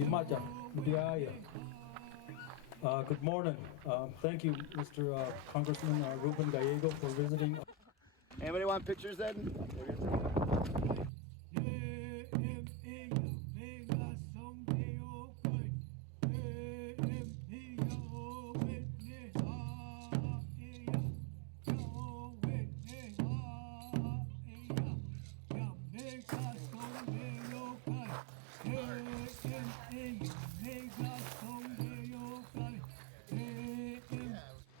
Imaja, Mudiaya. Good morning. Thank you, Mr. Congressman Ruben Gallego, for visiting. Anybody want pictures then?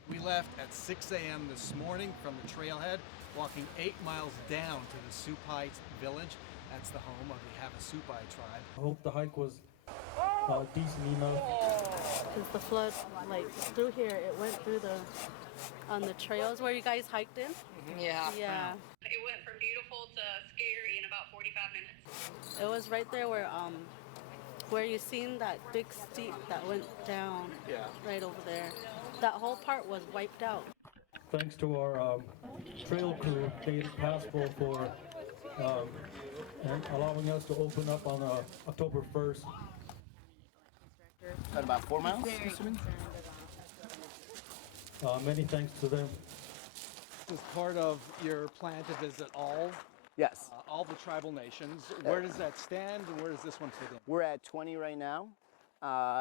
We left at 6 a.m. this morning from the trailhead, walking 8 miles down to the Supai village. That's the home of the Havasupai Tribe. I hope the hike was decent enough. Because the flood, like through here, it went through on the trails where you guys hiked in. Yeah. Yeah. It went from beautiful to scary in about 45 minutes. It was right there where you seen that big steep that went down. Yeah. Right over there. That whole part was wiped out. Thanks to our trail crew, David Pascal, for and allowing us to open up on October 1st. At about 4 miles? Many thanks to them. As part of your plan to visit all Yes. the tribal nations, where does that stand and where does this one fit in? We're at 20 right now.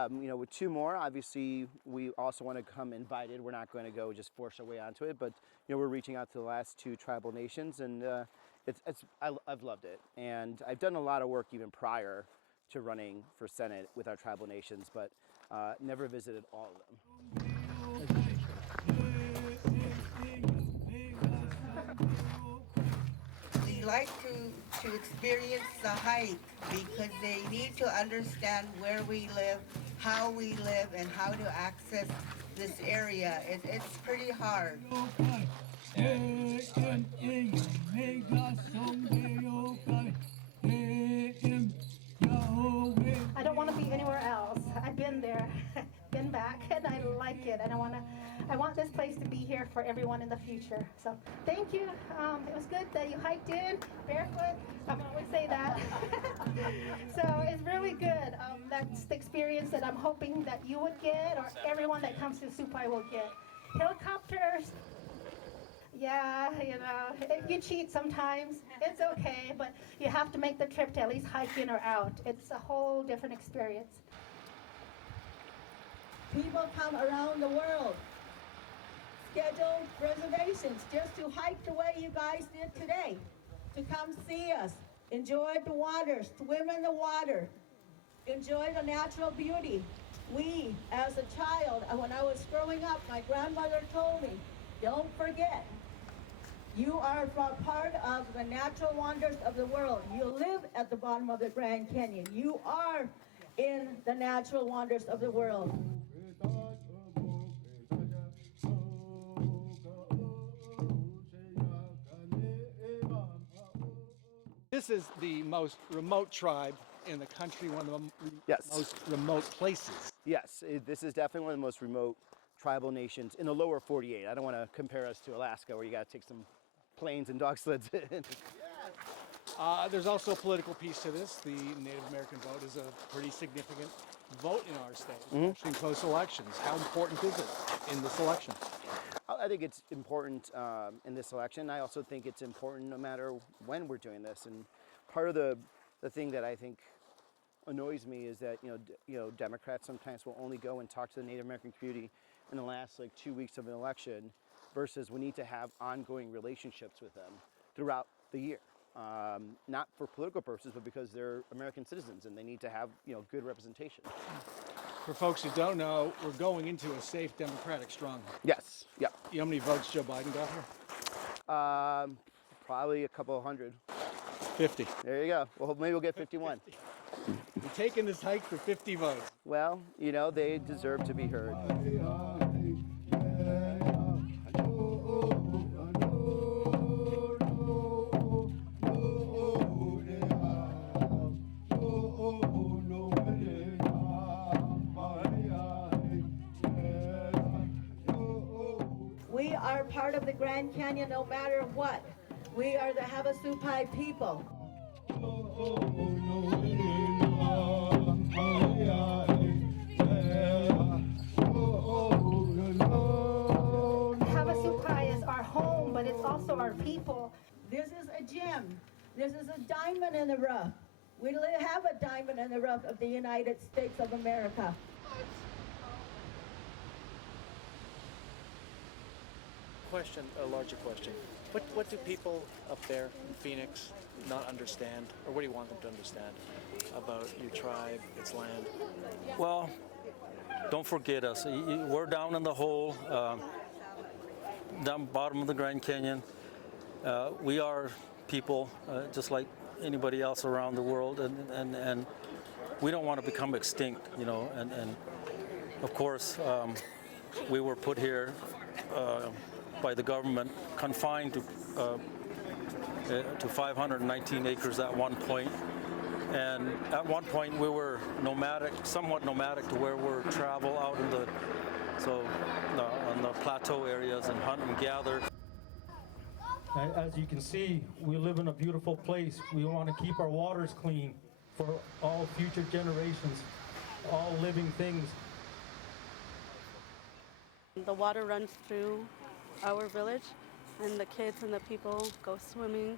With 2 more, obviously, we also want to come invited. We're not going to go just force our way onto it, but we're reaching out to the last 2 tribal nations, and I've loved it. And I've done a lot of work even prior to running for Senate with our tribal nations, but never visited all of them. We like to experience the hike because they need to understand where we live, how we live, and how to access this area. It's pretty hard. I don't want to be anywhere else. I've been there, been back, and I like it. And I want this place to be here for everyone in the future. So thank you. It was good that you hiked in barefoot. I always say that. So it's really good. That's the experience that I'm hoping that you would get, or everyone that comes to Supai will get. Helicopters. Yeah, if you cheat sometimes, it's okay, but you have to make the trip to at least hike in or out. It's a whole different experience. People come around the world, schedule reservations just to hike the way you guys did today, to come see us, enjoy the water, swim in the water, enjoy the natural beauty. We, as a child, when I was growing up, my grandmother told me, don't forget, you are part of the natural wonders of the world. You live at the bottom of the Grand Canyon. You are in the natural wonders of the world. This is the most remote tribe in the country, one of the most remote places. Yes, this is definitely one of the most remote tribal nations in the lower 48. I don't want to compare us to Alaska, where you got to take some planes and dog sleds in. There's also a political piece to this. The Native American vote is a pretty significant vote in our state, especially in close elections. How important is it in this election? I think it's important in this election. I also think it's important no matter when we're doing this. And part of the thing that I think annoys me is that Democrats sometimes will only go and talk to the Native American community in the last 2 weeks of an election, versus we need to have ongoing relationships with them throughout the year. Not for political purposes, but because they're American citizens and they need to have good representation. For folks who don't know, we're going into a safe Democratic stronghold. Yes, yeah. You know how many votes Joe Biden got here? Probably a couple hundred. 50. There you go. Well, maybe we'll get 51. We're taking this hike for 50 votes. Well, they deserve to be heard. We are part of the Grand Canyon no matter what. We are the Havasupai people. also our people. This is a gem. This is a diamond in the rough. We have a diamond in the rough of the United States of America. Question, a larger question. What do people up there in Phoenix not understand, or what do you want them to understand about your tribe, its land? Well, don't forget us. We're down in the hole, down bottom of the Grand Canyon. We are people just like anybody else around the world, and we don't want to become extinct, you know. And of course, we were put here by the government, confined to 519 acres at one point. And at one point we were nomadic, somewhat nomadic, to where we're travel out in the on the plateau areas and hunt and gather. As you can see, we live in a beautiful place. We want to keep our waters clean for all future generations, all living things. The water runs through our village, and the kids and the people go swimming,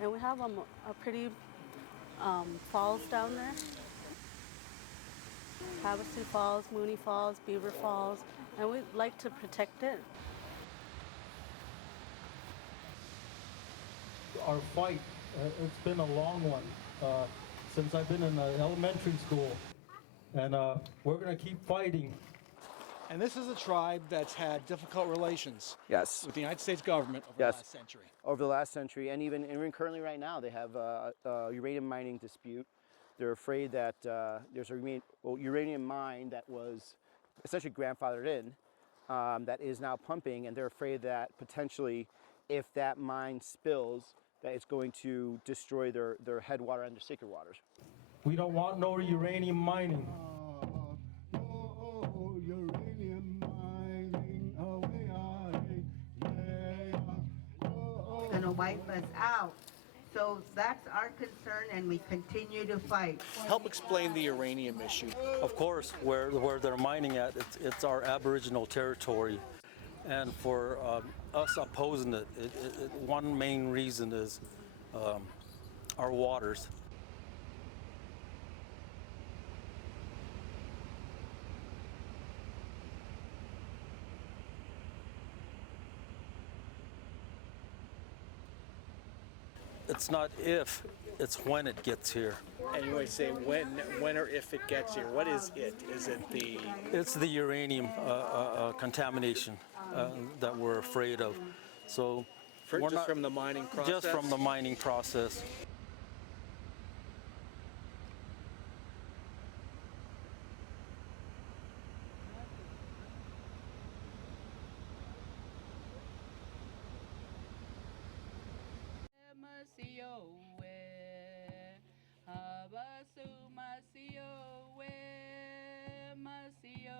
and we have a pretty falls down there. Havasupai Falls, Mooney Falls, Beaver Falls, and we like to protect it. Our fight, it's been a long one since I've been in elementary school, and we're going to keep fighting. And this is a tribe that's had difficult relations Yes. with the United States government over Yes. the last century. Over the last century, and even currently right now, they have a uranium mining dispute. They're afraid that there's a uranium mine that was essentially grandfathered in that is now pumping, and they're afraid that potentially, if that mine spills, that it's going to destroy their headwater and their secret waters. We don't want no uranium mining. Going to wipe us out. So that's our concern, and we continue to fight. Help explain the uranium issue. Of course, where they're mining at, it's our Aboriginal territory. And for us opposing it, one main reason is our waters. It's not if, it's when it gets here. And you always say when or if it gets here. What is it? Is it the... It's the uranium contamination that we're afraid of. So we're just from the mining process? Just from the mining process.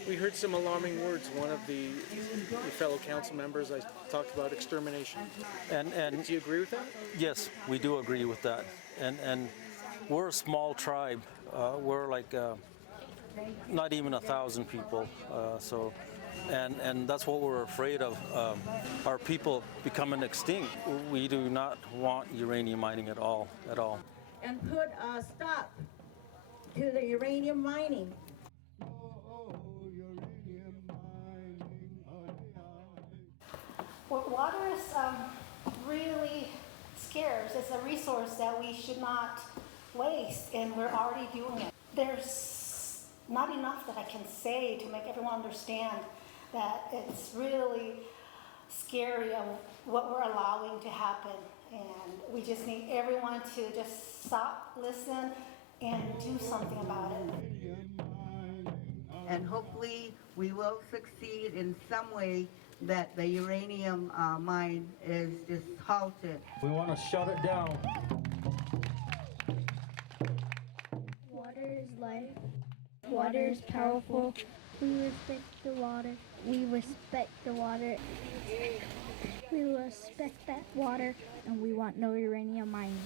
We heard some alarming words. One of your fellow council members, I talked about extermination. And do you agree with that? Yes, we do agree with that. And we're a small tribe. We're like not even 1,000 people. And that's what we're afraid of. Our people becoming extinct. We do not want uranium mining at all. And put a stop to the uranium mining. Well, water is really scarce. It's a resource that we should not waste, and we're already doing it. There's not enough that I can say to make everyone understand that it's really scary of what we're allowing to happen. And we just need everyone to just stop, listen, and do something about it. And hopefully we will succeed in some way that the uranium mine is just halted. We want to shut it down. Water is life. Water is powerful. We respect the water. We respect the water. We respect that water, and we want no uranium mining.